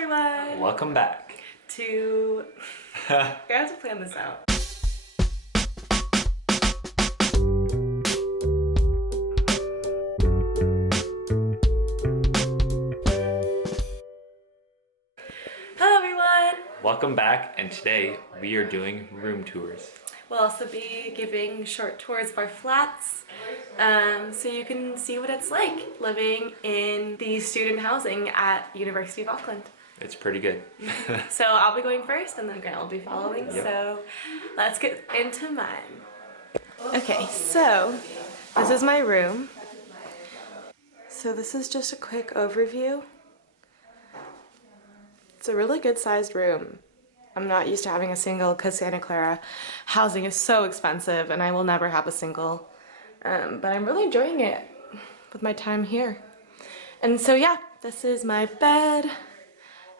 everyone! Welcome back to... I have to plan this out. Hello everyone! Welcome back, and today we are doing room tours. We'll also be giving short tours of our flats, so you can see what it's like living in the student housing at University of Auckland. It's pretty good. So I'll be going first and then Grant will be following, Yep. So let's get into mine. Okay, so this is my room. So this is just a quick overview. It's a really good sized room. I'm not used to having a single because Santa Clara housing is so expensive and I will never have a single. But I'm really enjoying it with my time here. And so yeah, this is my bed.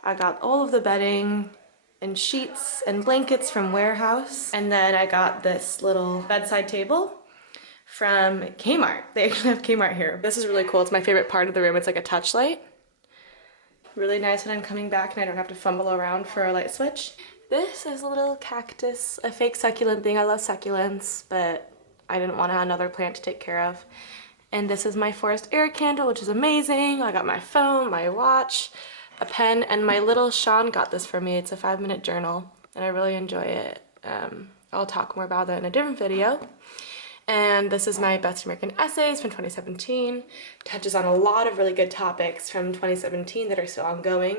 I got all of the bedding and sheets and blankets from Warehouse. And then I got this little bedside table from Kmart. They actually have Kmart here. This is really cool. It's my favorite part of the room. It's like a touch light. Really nice when I'm coming back and I don't have to fumble around for a light switch. This is a little cactus, a fake succulent thing. I love succulents, but I didn't want another plant to take care of. And this is my forest air candle, which is amazing. I got my phone, my watch, a pen, and my little Sean got this for me. It's a 5-minute journal, and I really enjoy it. I'll talk more about that in a different video. And this is my Best American Essays from 2017. Touches on a lot of really good topics from 2017 that are still ongoing.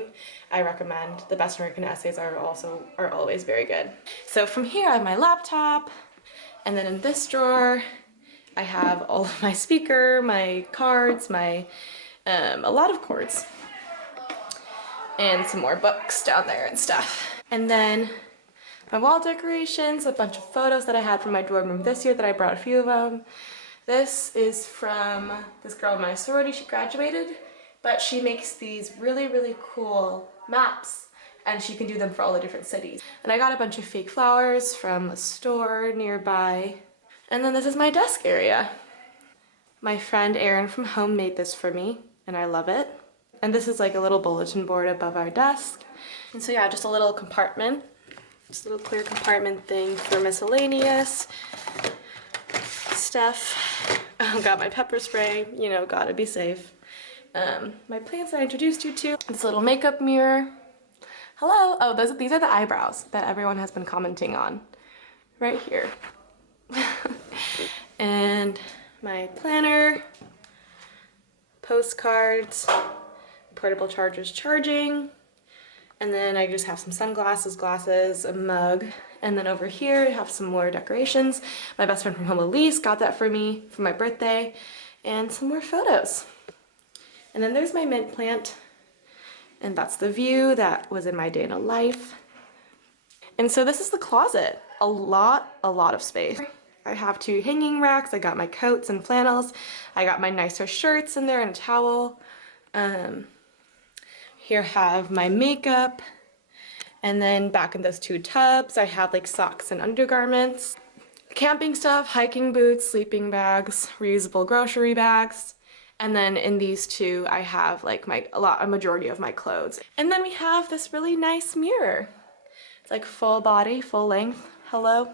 I recommend. The Best American Essays are always very good. So from here I have my laptop, and then in this drawer I have all of my speaker, my cards, my a lot of cords, and some more books down there and stuff. And then my wall decorations, a bunch of photos that I had from my dorm room this year that I brought a few of them. This is from this girl in my sorority. She graduated, but she makes these really, really cool maps and she can do them for all the different cities. And I got a bunch of fake flowers from a store nearby. And then this is my desk area. My friend Erin from home made this for me and I love it. And this is like a little bulletin board above our desk. And so yeah, just a little compartment. Just a little clear compartment thing for miscellaneous stuff. Got my pepper spray, you know, gotta be safe. My plants that I introduced you to. This little makeup mirror. Hello! Oh, these are the eyebrows that everyone has been commenting on. Right here. And my planner, postcards, portable chargers charging. And then I just have some sunglasses, glasses, a mug. And then over here I have some more decorations. My best friend from home, Elise, got that for me for my birthday. And some more photos. And then there's my mint plant. And that's the view that was in my day in a life. And so this is the closet. A lot of space. I have 2 hanging racks. I got my coats and flannels. I got my nicer shirts in there and a towel. Here I have my makeup, and then back in those 2 tubs I have like socks and undergarments, camping stuff, hiking boots, sleeping bags, reusable grocery bags, and then in these 2 I have like a majority of my clothes. And then we have this really nice mirror. It's like full body, full length. Hello.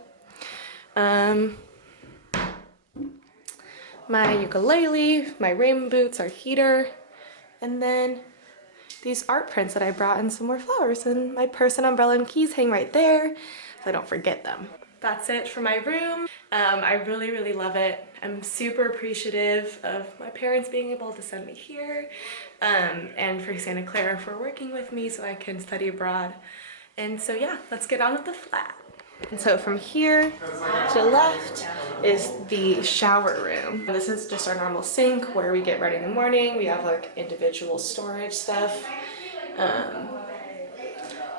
My ukulele, my rain boots, our heater, and then these art prints that I brought and some more flowers, and my purse and umbrella and keys hang right there so I don't forget them. That's it for my room. I really love it. I'm super appreciative of my parents being able to send me here, and for Santa Clara for working with me so I can study abroad. And so yeah, let's get on with the flat. And so from here to the left is the shower room. This is just our normal sink where we get ready in the morning. We have like individual storage stuff. And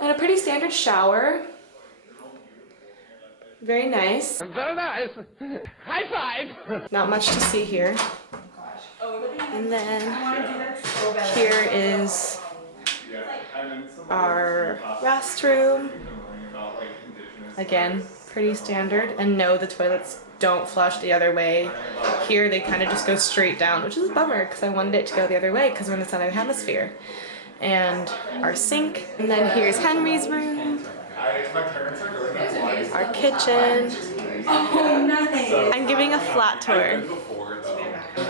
a pretty standard shower. Very nice. Very nice. High five. Not much to see here. And then here is our restroom. Again, pretty standard. And no, the toilets don't flush the other way. Here they kind of just go straight down, which is a bummer because I wanted it to go the other way because we're in the southern hemisphere. and our sink. And then here's Henry's room, our kitchen. I'm giving a flat tour.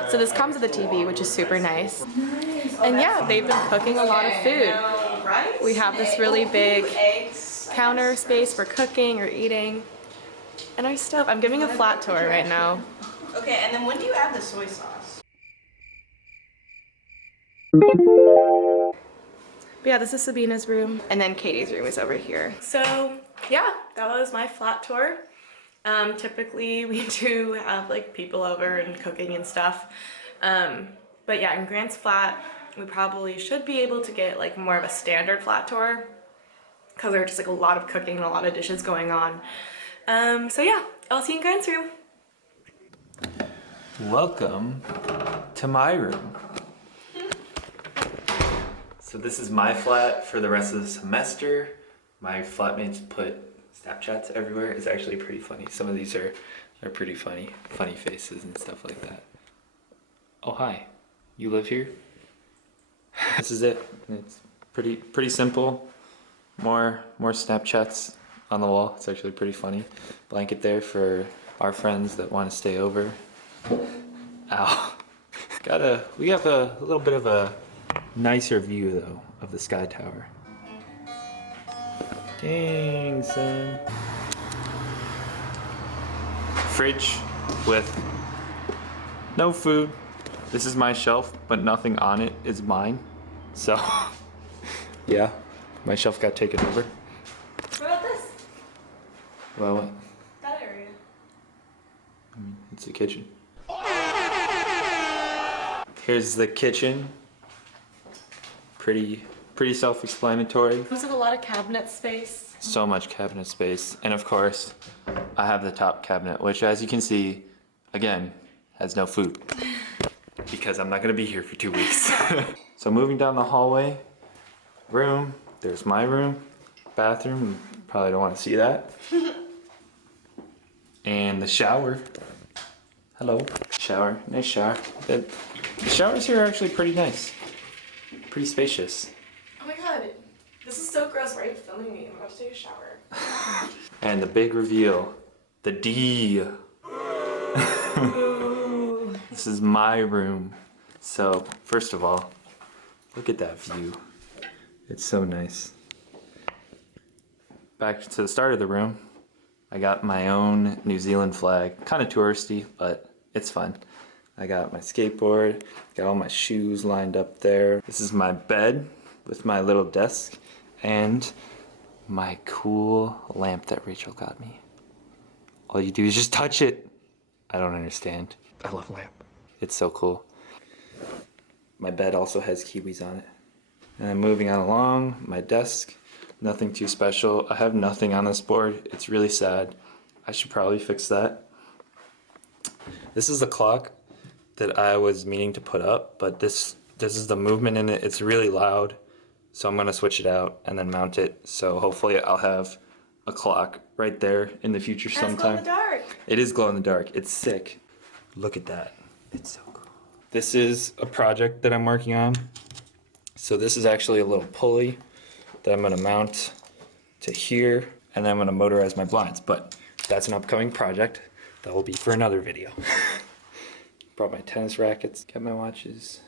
So this comes with a TV, which is super nice. And yeah, they've been cooking a lot of food. We have this really big counter space for cooking or eating. And our stove. I'm giving a flat tour right now. Okay, and then when do you add the soy sauce? But yeah, this is Sabina's room, and then Katie's room is over here. So yeah, that was my flat tour. Typically we do have like people over and cooking and stuff. But yeah, in Grant's flat, we probably should be able to get like more of a standard flat tour because there's just like a lot of cooking and a lot of dishes going on. So yeah, I'll see you in Grant's room. Welcome to my room. So this is my flat for the rest of the semester. My flatmates put Snapchats everywhere. It's actually pretty funny. Some of these are pretty funny faces and stuff like that. Oh hi, you live here? This is it. It's pretty simple. More Snapchats on the wall. It's actually pretty funny. Blanket there for our friends that want to stay over. Ow. We have a little bit of a nicer view though of the Sky Tower. Dang, son. Fridge with no food. This is my shelf, but nothing on it is mine. So, yeah, my shelf got taken over. What about this? Well, what? That area. It's the kitchen. Here's the kitchen. Pretty self-explanatory. Comes with a lot of cabinet space. So much cabinet space. And of course, I have the top cabinet, which as you can see, again, has no food. Because I'm not gonna be here for 2 weeks. So moving down the hallway, room, there's my room, bathroom, you probably don't wanna see that. And the shower. Hello, shower, nice shower. The showers here are actually pretty nice. Pretty spacious. Oh my god, this is so gross. Why are you filming me? I'm about to take a shower. And the big reveal, the D. This is my room. So, first of all, look at that view. It's so nice. Back to the start of the room, I got my own New Zealand flag. Kind of touristy, but it's fun. I got my skateboard, got all my shoes lined up there. This is my bed with my little desk and my cool lamp that Rachel got me. All you do is just touch it. I don't understand. I love lamp. It's so cool. My bed also has kiwis on it. And then moving on along, my desk, nothing too special. I have nothing on this board. It's really sad. I should probably fix that. This is the clock that I was meaning to put up, but this is the movement in it. It's really loud, so I'm gonna switch it out and then mount it. So hopefully I'll have a clock right there in the future sometime. It's glow in the dark. It is glow in the dark. It's sick. Look at that. It's so cool. This is a project that I'm working on. So this is actually a little pulley that I'm gonna mount to here, and then I'm gonna motorize my blinds. But that's an upcoming project. That will be for another video. Brought my tennis rackets, got my watches,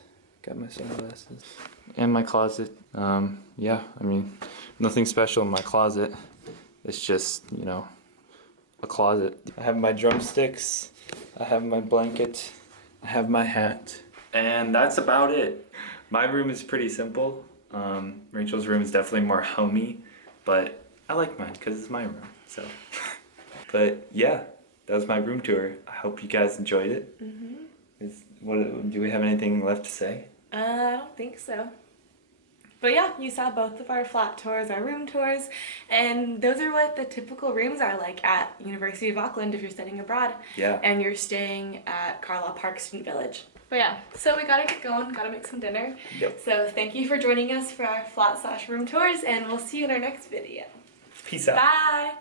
got my sunglasses, and my closet. Yeah, I mean, nothing special in my closet. It's just, you know, a closet. I have my drumsticks, I have my blanket, I have my hat, and that's about it. My room is pretty simple. Rachel's room is definitely more homey, but I like mine because it's my room, so. But yeah, that was my room tour. I hope you guys enjoyed it. Do we have anything left to say? I don't think so. But yeah, you saw both of our flat tours, our room tours, and those are what the typical rooms are like at University of Auckland if you're studying abroad. Yeah. And you're staying at Carlisle Park Student Village. But yeah, so we gotta get going, gotta make some dinner. Yep. So thank you for joining us for our flat/room tours, and we'll see you in our next video. Peace out. Bye!